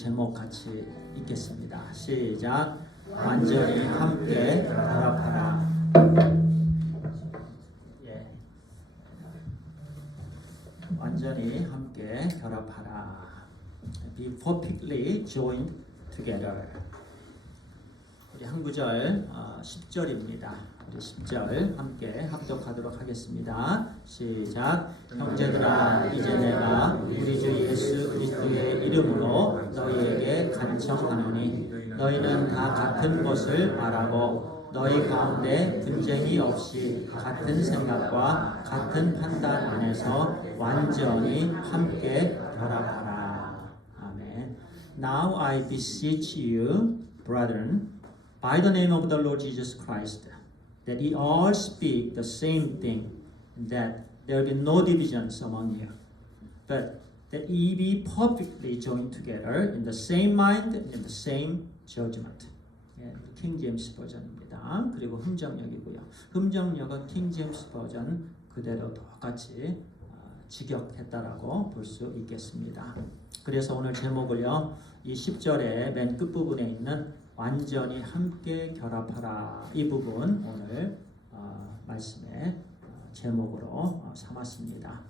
제목 같이 읽겠습니다. 시작. 완전히 함께 결합하라. 완전히 함께 결합하라. Be perfectly joined together. 우리 한 구절 10절입니다. 우리 10절 함께 합독하도록 하겠습니다. 시작. 형제들아, 이제 내가 우리 주 예수 그리스도의 이름으로 너희에게 간청하노니 너희는 다 같은 것을 말하고 너희 가운데 분쟁이 없이 같은 생각과 같은 판단 안에서 완전히 함께 결합하라. 아멘. Now I beseech you, brethren, by the name of the Lord Jesus Christ, that ye all speak the same thing, that there be no divisions among you, but that ye be perfectly joined together in the same mind and in the same judgment. 킹 제임스 버전입니다. 그리고 흠정역이고요. 흠정역은 킹 제임스 버전 그대로 똑같이 직역했다라고 볼 수 있겠습니다. 그래서 오늘 제목을요, 이 10절의 맨 끝부분에 있는 완전히 함께 결합하라, 이 부분 오늘 말씀의 제목으로 삼았습니다.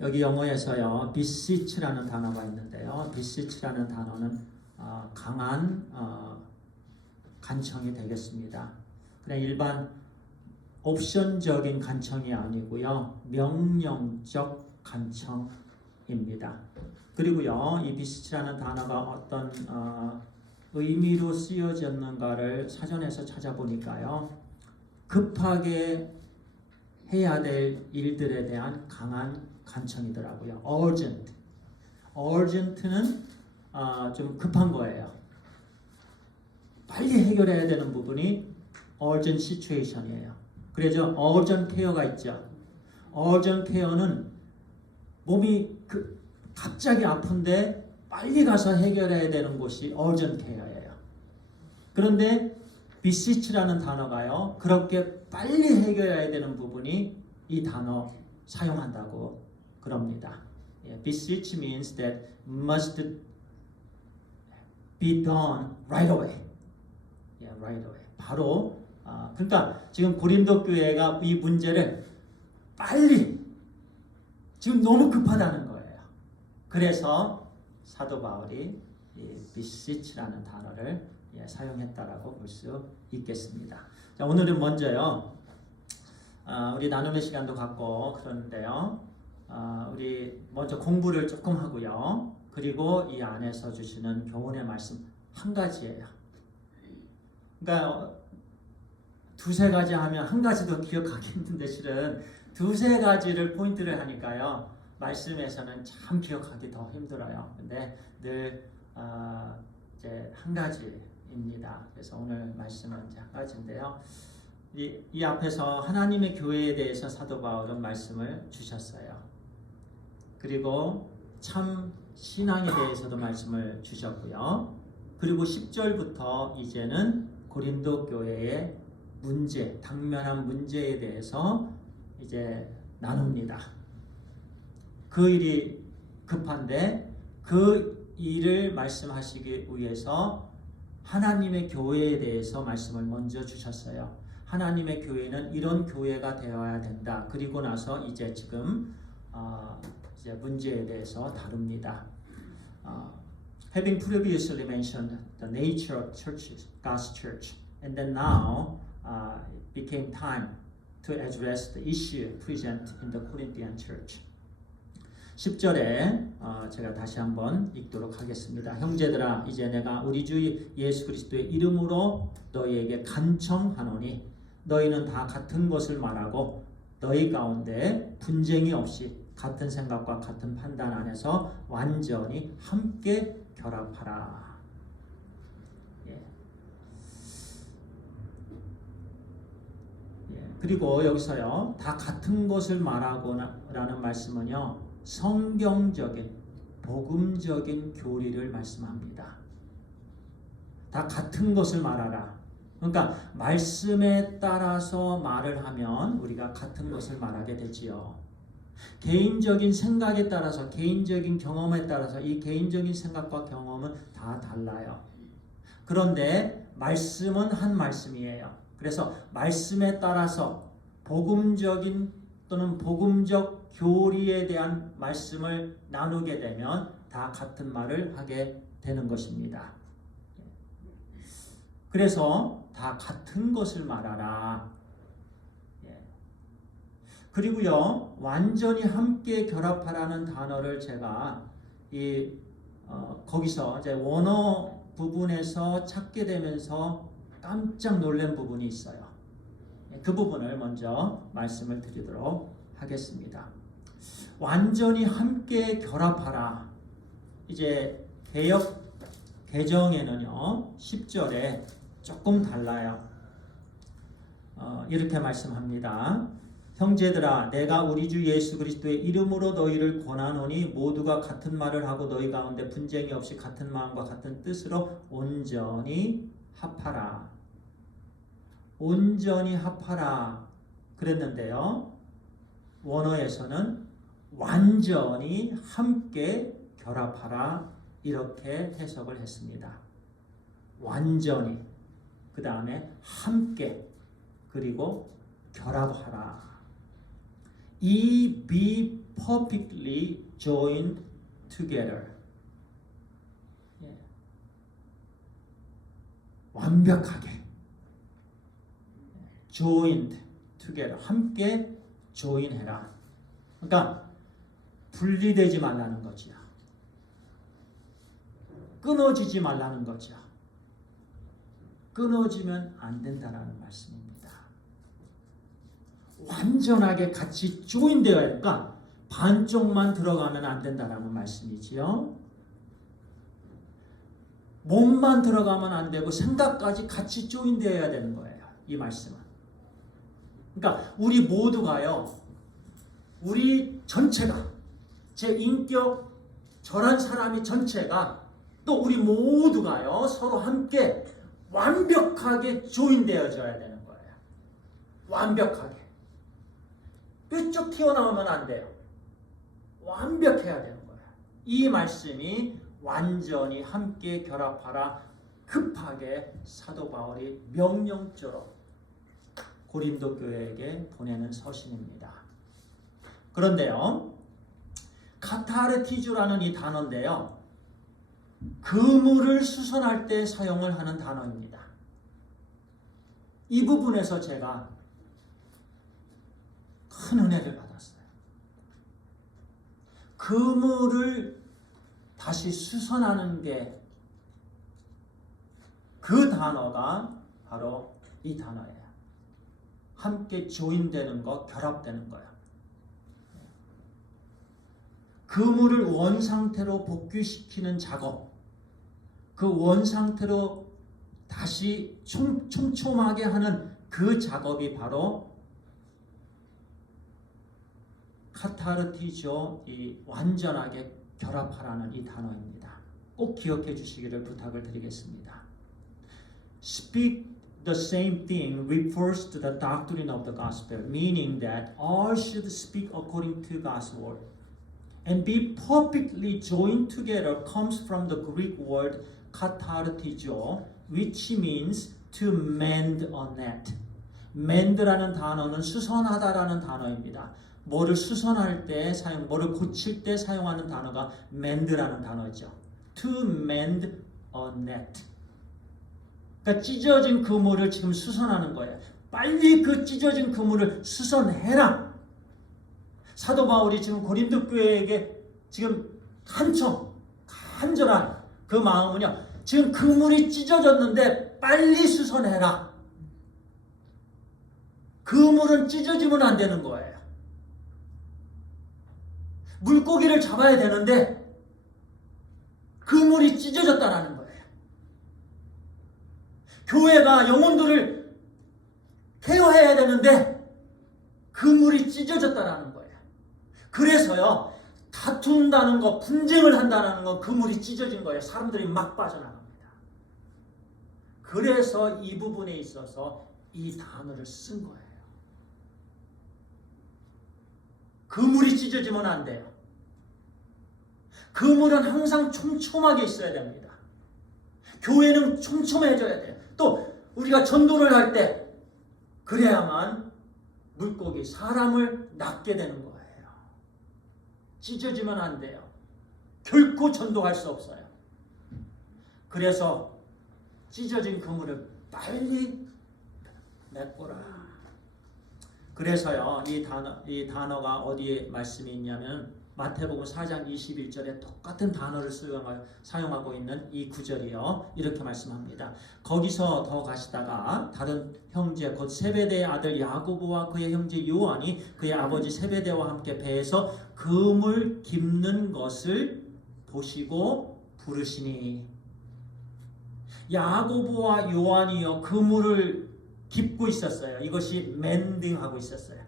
여기 영어에서요, beseech라는 단어가 있는데요, beseech라는 단어는 강한 간청이 되겠습니다. 그냥 일반 옵션적인 간청이 아니고요, 명령적 간청입니다. 그리고요, 이 beseech라는 단어가 어떤 의미로 쓰여졌는가를 사전에서 찾아보니까요, 급하게 해야 될 일들에 대한 강한 간청이더라고요. urgent는 좀 급한 거예요. 빨리 해결해야 되는 부분이 urgent situation이에요. 그래서 urgent care가 있죠. urgent care는 몸이 갑자기 아픈데 빨리 가서 해결해야 되는 곳이 urgent care예요. 그런데 beseech라는 단어가요, 그렇게 빨리 해결해야 되는 부분이 이 단어 사용한다고 그럽니다. beseech means that must be done right away. right away. 바로 그러니까 지금 고린도 교회가 이 문제를 빨리 지금 너무 급하다는 거예요. 그래서 사도 바울이 이 beseech라는 단어를 사용했다라고 볼 수 있겠습니다. 자, 오늘은 먼저요, 우리 나눔의 시간도 갖고 그러는데요, 우리 먼저 공부를 조금 하고요, 그리고 이 안에서 주시는 교훈의 말씀 한 가지예요. 그러니까 두세 가지 하면 한 가지도 기억하기 힘든데 실은 두세 가지를 포인트를 하니까요, 말씀에서는 참 기억하기 더 힘들어요. 근데 늘 이제 한 가지입니다. 그래서 오늘 말씀은 이제 한 가지인데요. 이 앞에서 하나님의 교회에 대해서 사도 바울은 말씀을 주셨어요. 그리고 참 신앙에 대해서도 말씀을 주셨고요. 그리고 10절부터 이제는 고린도 교회의 문제, 당면한 문제에 대해서 이제 나눕니다. 그 일이 급한데 그 일을 말씀하시기 위해서 하나님의 교회에 대해서 말씀을 먼저 주셨어요. 하나님의 교회는 이런 교회가 되어야 된다. 그리고 나서 이제 지금 이제 문제에 대해서 다룹니다. Having previously mentioned the nature of churches, God's church, and then now it became time to address the issue present in the Corinthian church. 10절에 제가 다시 한번 읽도록 하겠습니다. 형제들아, 이제 내가 우리 주 예수 그리스도의 이름으로 너희에게 간청하노니 너희는 다 같은 것을 말하고 너희 가운데 분쟁이 없이 같은 생각과 같은 판단 안에서 완전히 함께 결합하라. 그리고 여기서요, 다 같은 것을 말하고라는 말씀은요, 성경적인 복음적인 교리를 말씀합니다. 다 같은 것을 말하라. 그러니까 말씀에 따라서 말을 하면 우리가 같은 것을 말하게 되지요. 개인적인 생각에 따라서, 개인적인 경험에 따라서 이 개인적인 생각과 경험은 다 달라요. 그런데 말씀은 한 말씀이에요. 그래서 말씀에 따라서 복음적인 또는 복음적 교리에 대한 말씀을 나누게 되면 다 같은 말을 하게 되는 것입니다. 그래서 다 같은 것을 말하라. 그리고요, 완전히 함께 결합하라는 단어를 제가 거기서 이제 원어 부분에서 찾게 되면서 깜짝 놀란 부분이 있어요. 그 부분을 먼저 말씀을 드리도록 하겠습니다. 완전히 함께 결합하라. 이제 개역 개정에는요 10절에 조금 달라요. 이렇게 말씀합니다. 형제들아, 내가 우리 주 예수 그리스도의 이름으로 너희를 권하노니 모두가 같은 말을 하고 너희 가운데 분쟁이 없이 같은 마음과 같은 뜻으로 온전히 합하라. 온전히 합하라 그랬는데요. 원어에서는 완전히 함께 결합하라 이렇게 해석을 했습니다. 완전히, 그 다음에 함께, 그리고 결합하라. Be perfectly joined together. 완벽하게 joined together. 함께 join해라. 그러니까 분리되지 말라는 거지요. 끊어지지 말라는 거죠. 끊어지면 안 된다는 말씀입니다. 완전하게 같이 조인되어야 하니까 반쪽만 들어가면 안 된다는 말씀이지요. 몸만 들어가면 안 되고 생각까지 같이 조인되어야 되는 거예요. 이 말씀은. 그러니까 우리 모두가요. 우리 전체가, 제 인격, 저란 사람이 전체가, 또 우리 모두가요. 서로 함께 완벽하게 조인되어져야 되는 거예요. 완벽하게. 뾰족 튀어나오면 안 돼요. 완벽해야 되는 거예요. 이 말씀이 완전히 함께 결합하라 급하게 사도 바울이 명령조로 고린도 교회에게 보내는 서신입니다. 그런데요, 카타르티주라는 이 단어인데요, 그물을 수선할 때 사용을 하는 단어입니다. 이 부분에서 제가 큰 은혜를 받았어요. 그물을 다시 수선하는 게 그 단어가 바로 이 단어예요. 함께 조인되는 거, 결합되는 거예요. 그물을 원상태로 복귀시키는 작업, 그 원상태로 다시 촘촘하게 하는 그 작업이 바로 카타르티조, 이 완전하게 결합하라는 이 단어입니다. 꼭 기억해 주시기를 부탁을 드리겠습니다. Speak the same thing refers to the doctrine of the gospel, meaning that all should speak according to God's word. And be perfectly joined together comes from the Greek word katartizo, which means to mend a net. mend라는 단어는 수선하다라는 단어입니다. 뭐를 수선할 때 뭐를 고칠 때 사용하는 단어가 mend라는 단어죠. To mend a net. 그러니까 찢어진 그물을 지금 수선하는 거예요. 빨리 그 찢어진 그물을 수선해라. 사도 바울이 지금 고린도 교회에게 지금 간절한 그 마음은요. 지금 그물이 찢어졌는데 빨리 수선해라. 그물은 찢어지면 안 되는 거예요. 물고기를 잡아야 되는데 그물이 찢어졌다라는 거예요. 교회가 영혼들을 케어해야 되는데 그물이 찢어졌다라는 거예요. 그래서요, 다툰다는 거, 분쟁을 한다는 건 그물이 찢어진 거예요. 사람들이 막 빠져나갑니다. 그래서 이 부분에 있어서 이 단어를 쓴 거예요. 그물이 찢어지면 안 돼요. 그물은 항상 촘촘하게 있어야 됩니다. 교회는 촘촘해져야 돼요. 또 우리가 전도를 할 때 그래야만 물고기, 사람을 낚게 되는 거예요. 찢어지면 안 돼요. 결코 전도할 수 없어요. 그래서 찢어진 그물을 빨리 메꿔라. 그래서요, 이 단어가 어디에 말씀이 있냐면 마태복음 4장 21절에 똑같은 단어를 사용하고 있는 이 구절이요. 이렇게 말씀합니다. 거기서 더 가시다가 다른 형제 곧 세베대의 아들 야고보와 그의 형제 요한이 그의 아버지 세베대와 함께 배에서 그물 깁는 것을 보시고 부르시니. 야고보와 요한이요, 그물을 깁고 있었어요. 이것이 멘딩하고 있었어요.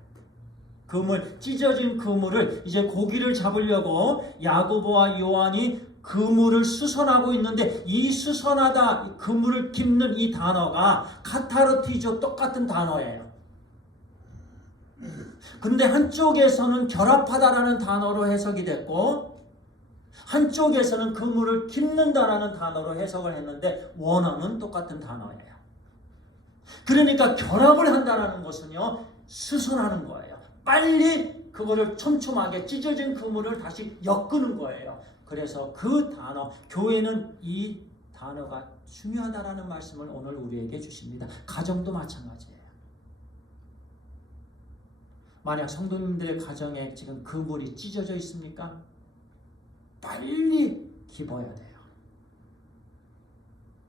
그물, 찢어진 그물을 이제 고기를 잡으려고 야고보와 요한이 그물을 수선하고 있는데, 이 수선하다, 그물을 깁는 이 단어가 카타르티조, 똑같은 단어예요. 근데 한쪽에서는 결합하다라는 단어로 해석이 됐고, 한쪽에서는 그물을 깁는다라는 단어로 해석을 했는데, 원어는 똑같은 단어예요. 그러니까 결합을 한다는 것은요, 수선하는 거예요. 빨리 그거를 촘촘하게 찢어진 그물을 다시 엮는 거예요. 그래서 그 단어, 교회는 이 단어가 중요하다라는 말씀을 오늘 우리에게 주십니다. 가정도 마찬가지예요. 만약 성도님들의 가정에 지금 그물이 찢어져 있습니까? 빨리 깁어야 돼요.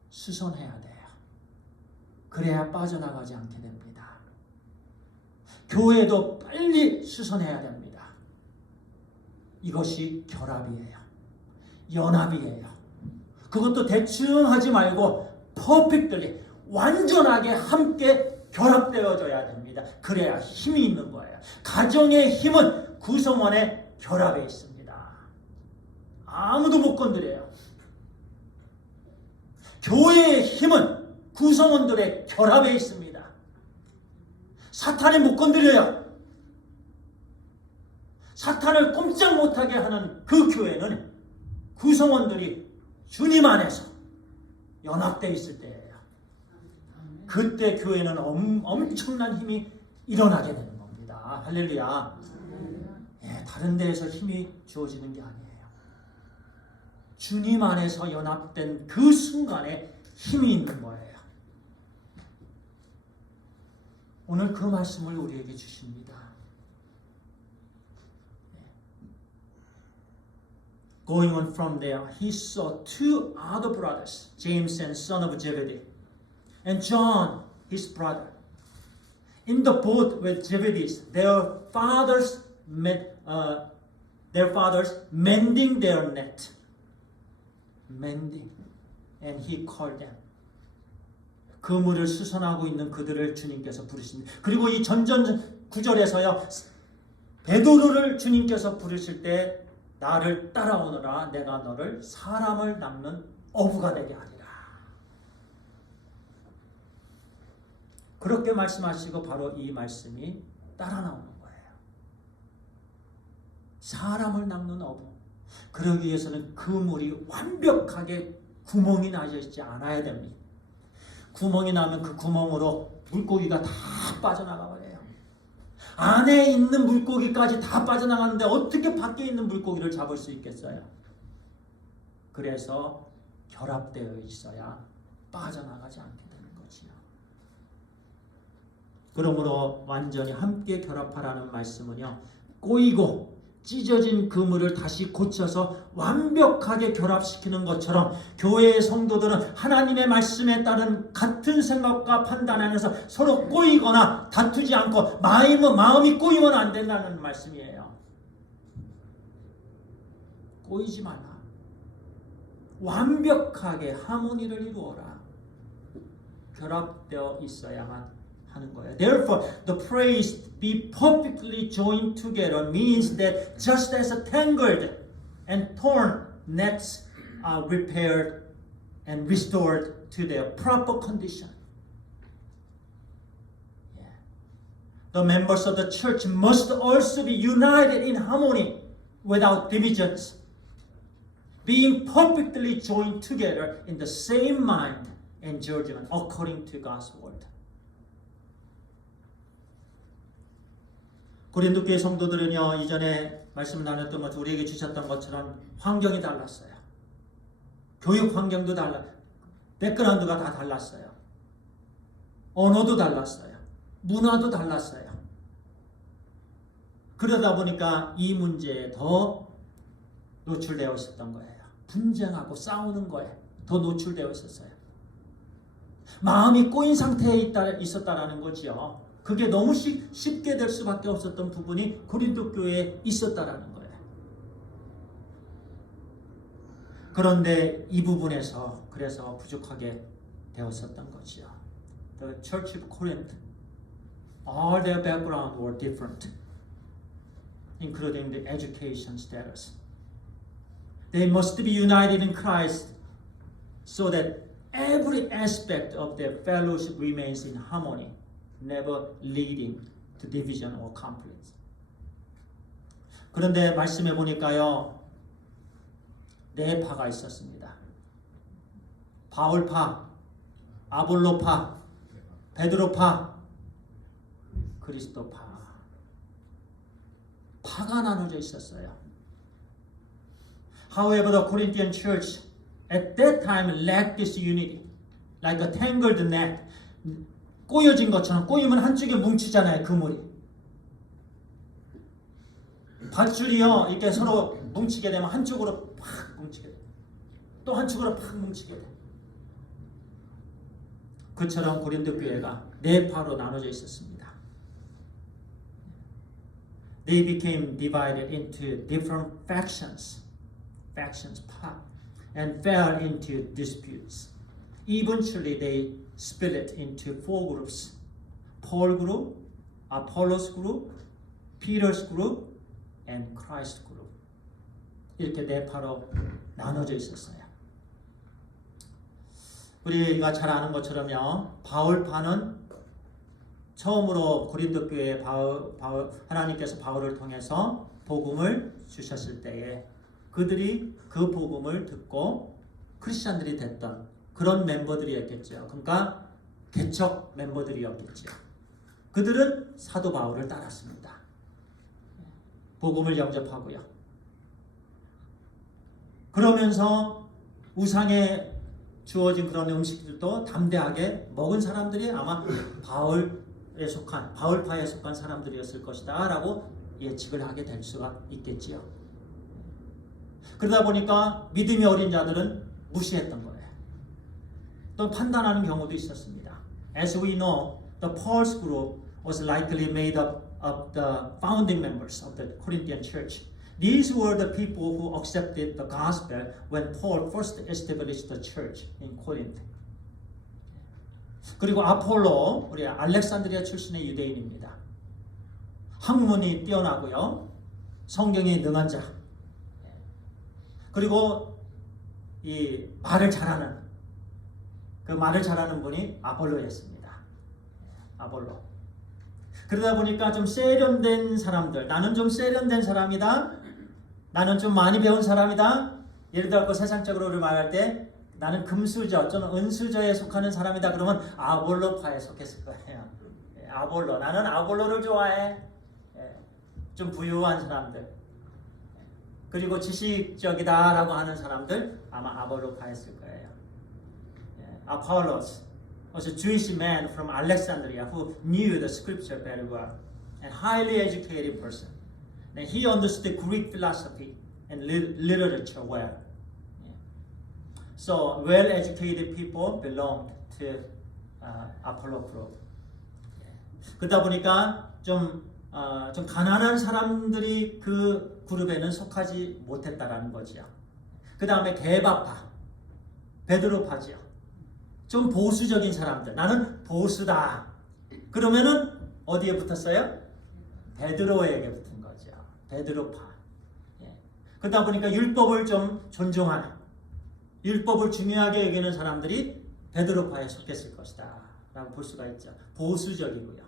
수선해야 돼요. 그래야 빠져나가지 않게 됩니다. 교회도 빨리 수선해야 됩니다. 이것이 결합이에요. 연합이에요. 그것도 대충 하지 말고 퍼펙트리, 완전하게 함께 결합되어져야 됩니다. 그래야 힘이 있는 거예요. 가정의 힘은 구성원의 결합에 있습니다. 아무도 못 건드려요. 교회의 힘은 구성원들의 결합에 있습니다. 사탄이 못 건드려요. 사탄을 꼼짝 못하게 하는 그 교회는 구성원들이 주님 안에서 연합되어 있을 때예요. 그때 교회는 엄청난 힘이 일어나게 되는 겁니다. 할렐루야. 예, 다른 데에서 힘이 주어지는 게 아니에요. 주님 안에서 연합된 그 순간에 힘이 있는 거예요. 오늘 그 말씀을 우리에게 주십니다. Going on from there, he saw two other brothers, James and son of Zebedee, and John, his brother, in the boat with Zebedee, their fathers mending their net. Mending. And he called them. 그물을 수선하고 있는 그들을 주님께서 부르십니다. 그리고 이 전전 구절에서요, 베드로를 주님께서 부르실 때 나를 따라오너라, 내가 너를 사람을 낚는 어부가 되게 하리라. 그렇게 말씀하시고 바로 이 말씀이 따라 나오는 거예요. 사람을 낚는 어부. 그러기 위해서는 그물이 완벽하게 구멍이 나져 있지 않아야 됩니다. 구멍이 나면 그 구멍으로 물고기가 다 빠져나가 버려요. 안에 있는 물고기까지 다 빠져나가는데 어떻게 밖에 있는 물고기를 잡을 수 있겠어요? 그래서 결합되어 있어야 빠져나가지 않게 되는 거지요. 그러므로 완전히 함께 결합하라는 말씀은요, 꼬이고 찢어진 그물을 다시 고쳐서 완벽하게 결합시키는 것처럼 교회의 성도들은 하나님의 말씀에 따른 같은 생각과 판단 안에서 서로 꼬이거나 다투지 않고 마음이 꼬이면 안 된다는 말씀이에요. 꼬이지 마라. 완벽하게 하모니를 이루어라. 결합되어 있어야만 하는 거예요. Therefore, the praise be perfectly joined together means that just as a tangled and torn nets are repaired and restored to their proper condition. The members of the church must also be united in harmony without divisions, being perfectly joined together in the same mind and judgment according to God's word. 고린도 교회 성도들은요, 이전에 말씀 나눴던 것, 우리에게 주셨던 것처럼 환경이 달랐어요. 교육 환경도 달라, 백그라운드가 다 달랐어요. 언어도 달랐어요. 문화도 달랐어요. 그러다 보니까 이 문제에 더 노출되어 있었던 거예요. 분쟁하고 싸우는 거에 더 노출되어 있었어요. 마음이 꼬인 상태에 있었다라는 거지요. 그게 너무 쉽게 될 수밖에 없었던 부분이 고린도 교회에 있었다라는 거예요. 그런데 이 부분에서 그래서 부족하게 되었었던 거지요. The Church of Corinth, all their background were different, including the education status. They must be united in Christ so that every aspect of their fellowship remains in harmony, never leading to division or conflict. 그런데 말씀해 보니까요, 네 파가 있었습니다. 바울파, 아볼로파, 베드로파, 그리스도파. 파가 나눠져 있었어요. However, the Corinthian church at that time lacked this unity, like a tangled net. 꼬여진 것처럼, 꼬이면 한쪽에 뭉치잖아요, 그물이. 밧줄이요, 이렇게 서로 뭉치게 되면 한쪽으로 팍 뭉치게 돼. 또 한쪽으로 팍 뭉치게 돼. 그처럼 고린도 교회가 네 파로 나눠져 있었습니다. They became divided into different factions, and fell into disputes. Eventually, they split into four groups: Paul group, Apollos group, Peter's group, and Christ group. 이렇게 네 파로 나눠져 있었어요. 우리가 잘 아는 것처럼요, 바울파는 처음으로 고린도 교회에 하나님께서 바울을 통해서 복음을 주셨을 때에 그들이 그 복음을 듣고 크리스찬들이 됐던 그런 멤버들이었겠죠. 그러니까 개척 멤버들이었겠죠. 그들은 사도 바울을 따랐습니다. 복음을 영접하고요. 그러면서 우상에 주어진 그런 음식들도 담대하게 먹은 사람들이 아마 바울파에 속한 사람들이었을 것이다 라고 예측을 하게 될 수가 있겠지요. 그러다 보니까 믿음이 어린 자들은 무시했던 거예요. 또 판단하는 경우도 있었습니다. As we know, the Paul's group was likely made up of the founding members of the Corinthian church. These were the people who accepted the gospel when Paul first established the church in Corinth. 그리고 아폴로, 우리 알렉산드리아 출신의 유대인입니다. 학문이 뛰어나고요. 성경에 능한 자. 그리고 이 말을 잘하는 분이 아볼로였습니다. 아볼로. 그러다 보니까 좀 세련된 사람들, 나는 좀 세련된 사람이다. 나는 좀 많이 배운 사람이다. 예를 들어 세상적으로 우리 말할 때 나는 금수저 또는 은수저에 속하는 사람이다. 그러면 아볼로파에 속했을 거예요. 아볼로. 나는 아볼로를 좋아해. 좀 부유한 사람들. 그리고 지식적이다라고 하는 사람들 아마 아볼로파였을 거예요. Apollos was a Jewish man from Alexandria who knew the scripture very well and highly educated person. And he understood Greek philosophy and literature well. So well-educated people belonged to Apollo group. 그러다 보니까 좀 가난한 사람들이 그 그룹에는 속하지 못했다라는 거지요. 그 다음에 게바파, 베드로파지요. 좀 보수적인 사람들. 나는 보수다. 그러면은 어디에 붙었어요? 베드로에게 붙은 거죠. 베드로파. 그러다 보니까 율법을 좀 존중하는, 율법을 중요하게 여기는 사람들이 베드로파에 속했을 것이다 라고 볼 수가 있죠. 보수적이고요.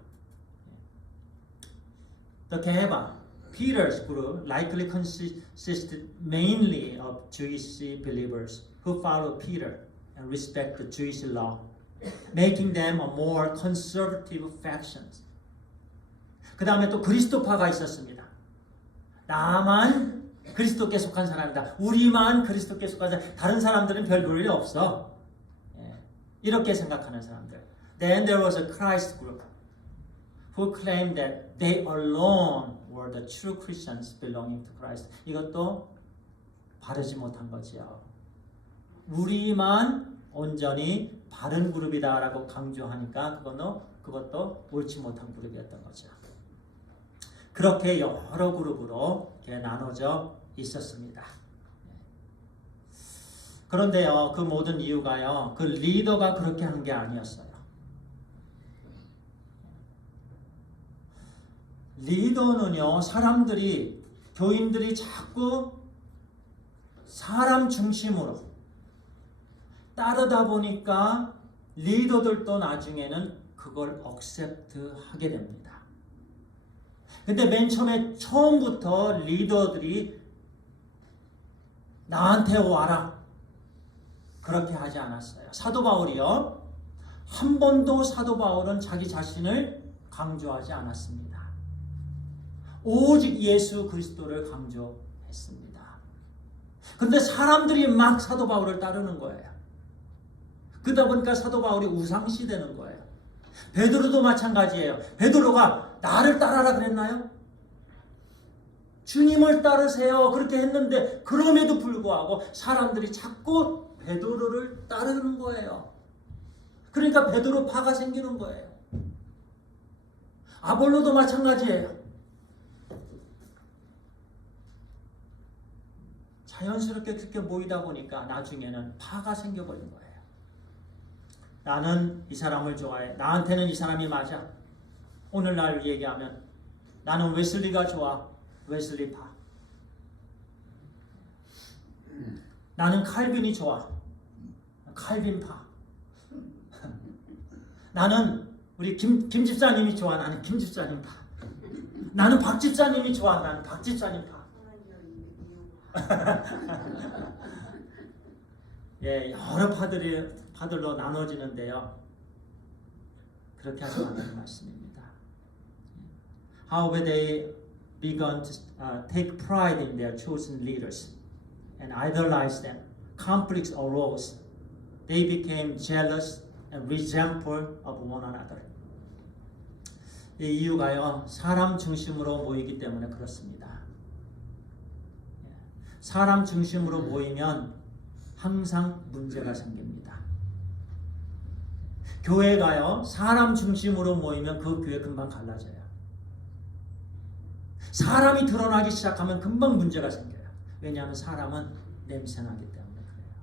The Geba, Peter's group, likely consisted mainly of Jewish believers who follow Peter and respect the Jewish law, making them a more conservative faction. 그 다음에 또 그리스도파가 있었습니다. 나만 그리스도께 속한 사람이다. 우리만 그리스도께 속한 사람. 다른 사람들은 별 볼일 없어. 이렇게 생각하는 사람들. Then there was a Christ group who claimed that they alone were the true Christians belonging to Christ. 이것도 바르지 못한 거지요. 우리만 온전히 바른 그룹이다라고 강조하니까 그것도 옳지 못한 그룹이었던 거죠. 그렇게 여러 그룹으로 이렇게 나눠져 있었습니다. 그런데요, 그 모든 이유가요, 그 리더가 그렇게 한 게 아니었어요. 리더는요, 교인들이 자꾸 사람 중심으로 따르다 보니까 리더들도 나중에는 그걸 억셉트 하게 됩니다. 근데 맨 처음부터 리더들이 나한테 와라. 그렇게 하지 않았어요. 사도 바울이요. 한 번도 사도 바울은 자기 자신을 강조하지 않았습니다. 오직 예수 그리스도를 강조했습니다. 근데 사람들이 막 사도 바울을 따르는 거예요. 그러다 보니까 사도 바울이 우상시 되는 거예요. 베드로도 마찬가지예요. 베드로가 나를 따라라 그랬나요? 주님을 따르세요. 그렇게 했는데 그럼에도 불구하고 사람들이 자꾸 베드로를 따르는 거예요. 그러니까 베드로파가 생기는 거예요. 아볼로도 마찬가지예요. 자연스럽게 그렇게 모이다 보니까 나중에는 파가 생겨버린 거예요. 나는 이 사람을 좋아해. 나한테는 이 사람이 맞아. 오늘날 얘기하면 나는 웨슬리가 좋아. 웨슬리파. 나는 칼빈이 좋아. 칼빈파. 나는 우리 김 집사님이 좋아. 나는 김 집사님파. 나는 박 집사님이 좋아. 나는 박 집사님파. 예, 여러 파들로 나눠지는데요. 그렇게 하지 말라는 말씀입니다. However, they began to take pride in their chosen leaders and idolize them. Conflicts arose. They became jealous and resentful of one another. 이 이유가요, 사람 중심으로 모이기 때문에 그렇습니다. 사람 중심으로 모이면 항상 문제가 생깁니다. 교회가요, 사람 중심으로 모이면 그 교회 금방 갈라져요. 사람이 드러나기 시작하면 금방 문제가 생겨요. 왜냐하면 사람은 냄새나기 때문에 그래요.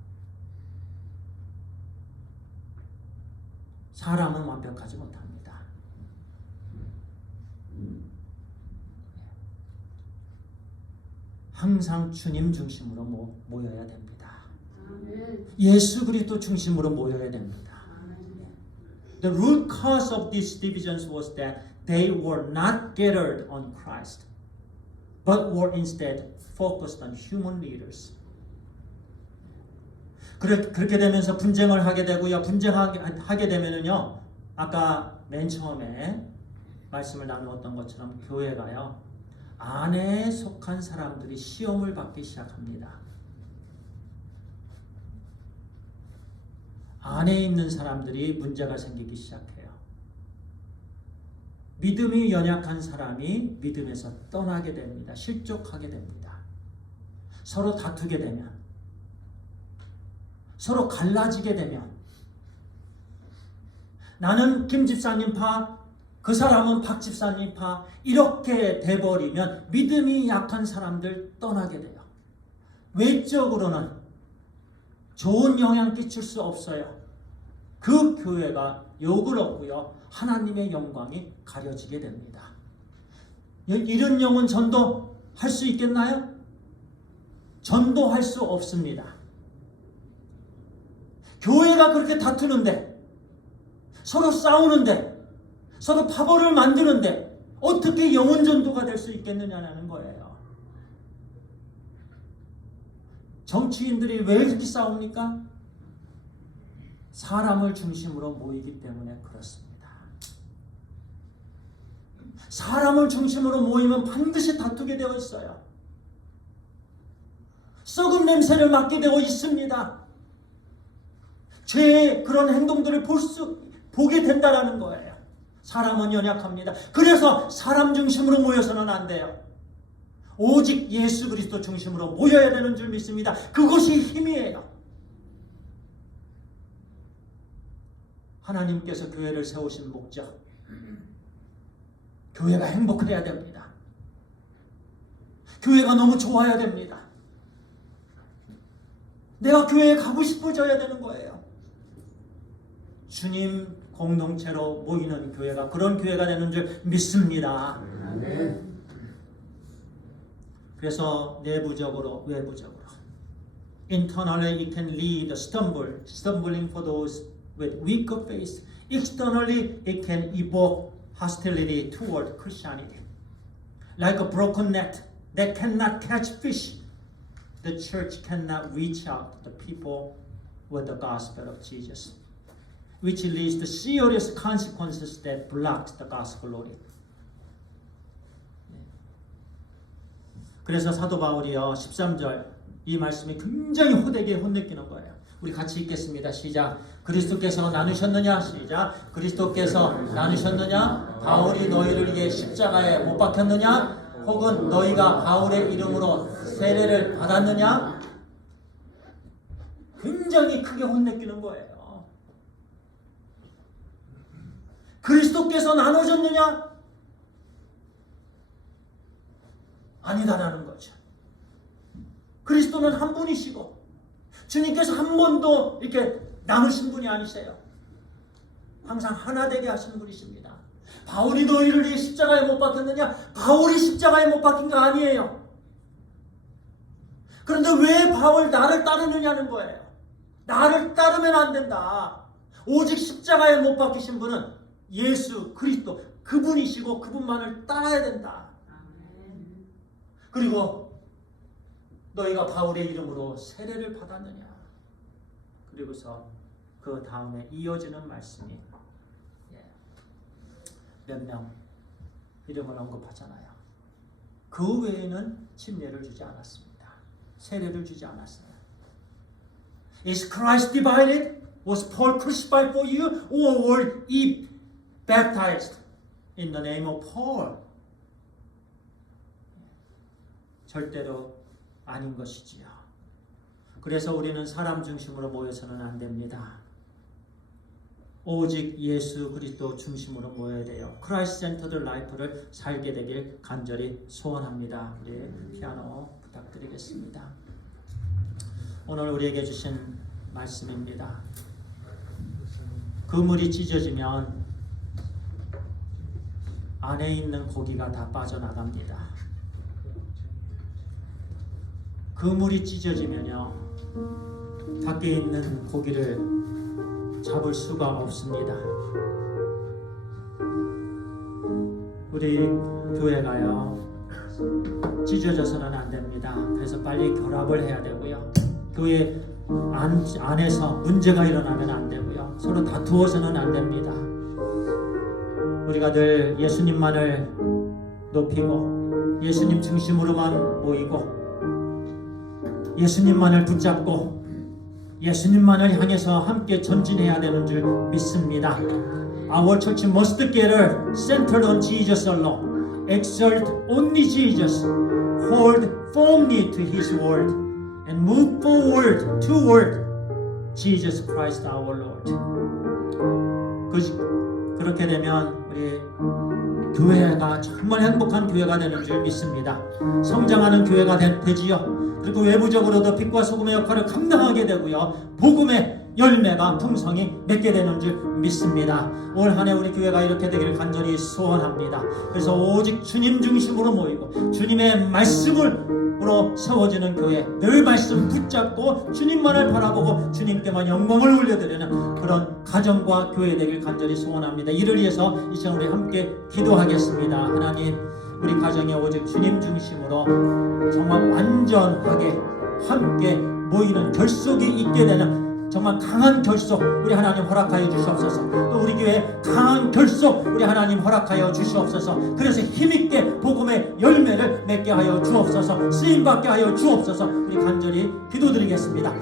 사람은 완벽하지 못합니다. 항상 주님 중심으로 모여야 됩니다. 예수 그리스도 중심으로 모여야 됩니다. The root cause of these divisions was that they were not gathered on Christ, but were instead focused on human leaders. 그렇게 되면서 분쟁을 하게 되고요. 분쟁하게 되면은요. 아까 맨 처음에 말씀을 나누었던 것처럼 교회가요. 안에 속한 사람들이 시험을 받기 시작합니다. 안에 있는 사람들이 문제가 생기기 시작해요. 믿음이 연약한 사람이 믿음에서 떠나게 됩니다. 실족하게 됩니다. 서로 다투게 되면, 서로 갈라지게 되면, 나는 김 집사님 파, 그 사람은 박 집사님 파, 이렇게 돼버리면 믿음이 약한 사람들 떠나게 돼요. 외적으로는 좋은 영향 끼칠 수 없어요. 그 교회가 욕을 얻고요. 하나님의 영광이 가려지게 됩니다. 이런 영혼 전도할 수 있겠나요? 전도할 수 없습니다. 교회가 그렇게 다투는데, 서로 싸우는데, 서로 파벌을 만드는데 어떻게 영혼 전도가 될 수 있겠느냐는 거예요. 정치인들이 왜 이렇게 싸웁니까? 사람을 중심으로 모이기 때문에 그렇습니다. 사람을 중심으로 모이면 반드시 다투게 되어 있어요. 썩은 냄새를 맡게 되어 있습니다. 죄의 그런 행동들을 보게 된다라는 거예요. 사람은 연약합니다. 그래서 사람 중심으로 모여서는 안 돼요. 오직 예수 그리스도 중심으로 모여야 되는 줄 믿습니다. 그것이 힘이에요. 하나님께서 교회를 세우신 목적, 교회가 행복해야 됩니다. 교회가 너무 좋아야 됩니다. 내가 교회에 가고 싶어져야 되는 거예요. 주님 공동체로 모이는 교회가 그런 교회가 되는 줄 믿습니다. 그래서 내부적으로 외부적으로 internally it can lead stumbling for those with weaker faith. Externally it can evoke hostility toward Christianity. Like a broken net that cannot catch fish, the church cannot reach out to the people with the gospel of Jesus, which leads to serious consequences that blocks the gospel glory. 그래서 사도 바울이요 13절 이 말씀이 굉장히 호되게 혼내키는 거예요. 우리 같이 읽겠습니다. 시작. 그리스도께서 나누셨느냐? 시작. 그리스도께서 나누셨느냐? 바울이 너희를 위해 십자가에 못 박혔느냐? 혹은 너희가 바울의 이름으로 세례를 받았느냐? 굉장히 크게 혼내키는 거예요. 그리스도께서 나누셨느냐? 아니다라는 거죠. 그리스도는 한 분이시고 주님께서 한 번도 이렇게 나누신 분이 아니세요. 항상 하나 되게 하신 분이십니다. 바울이 너희를 위해 십자가에 못 박혔느냐? 바울이 십자가에 못 박힌 거 아니에요. 그런데 왜 바울 나를 따르느냐는 거예요. 나를 따르면 안 된다. 오직 십자가에 못 박히신 분은 예수 그리스도 그분이시고 그분만을 따라야 된다. 그리고 너희가 바울의 이름으로 세례를 받았느냐? 그리고서 그 다음에 이어지는 말씀이 몇 명 이름을 언급하잖아요. 그 외에는 침례를 주지 않았습니다. 세례를 주지 않았어요. Is Christ divided? Was Paul crucified for you? Or were ye baptized in the name of Paul? 절대로 아닌 것이지요. 그래서 우리는 사람 중심으로 모여서는 안 됩니다. 오직 예수 그리스도 중심으로 모여야 돼요. 크라이스트 센터드 라이프를 살게 되길 간절히 소원합니다. 우리 피아노 부탁드리겠습니다. 오늘 우리에게 주신 말씀입니다. 그물이 찢어지면 안에 있는 고기가 다 빠져나갑니다. 그물이 찢어지면요 밖에 있는 고기를 잡을 수가 없습니다. 우리 교회가요 찢어져서는 안 됩니다. 그래서 빨리 결합을 해야 되고요. 교회 안에서 문제가 일어나면 안 되고요. 서로 다투어서는 안 됩니다. 우리가 늘 예수님만을 높이고 예수님 중심으로만 모이고 예수님만을 붙잡고 예수님만을 향해서 함께 전진해야 되는 줄 믿습니다. Our church must gather centered on Jesus alone. Exalt only Jesus. Hold firmly to His word and move forward toward Jesus Christ our Lord. 그렇게 되면 우리 교회가 정말 행복한 교회가 되는 줄 믿습니다. 성장하는 교회가 되지요. 그리고 외부적으로도 빛과 소금의 역할을 감당하게 되고요. 복음의 열매가 풍성히 맺게 되는 줄 믿습니다. 올 한 해 우리 교회가 이렇게 되기를 간절히 소원합니다. 그래서 오직 주님 중심으로 모이고 주님의 말씀으로 세워지는 교회, 늘 말씀 붙잡고 주님만을 바라보고 주님께만 영광을 올려드리는 그런 가정과 교회 되길 간절히 소원합니다. 이를 위해서 이 시간 우리 함께 기도하겠습니다. 하나님, 우리 가정에 오직 주님 중심으로 정말 완전하게 함께 모이는 결속이 있게 되는 정말 강한 결속 우리 하나님 허락하여 주시옵소서. 또 우리 교회 강한 결속 우리 하나님 허락하여 주시옵소서. 그래서 힘있게 복음의 열매를 맺게 하여 주옵소서. 쓰임받게 하여 주옵소서. 우리 간절히 기도드리겠습니다.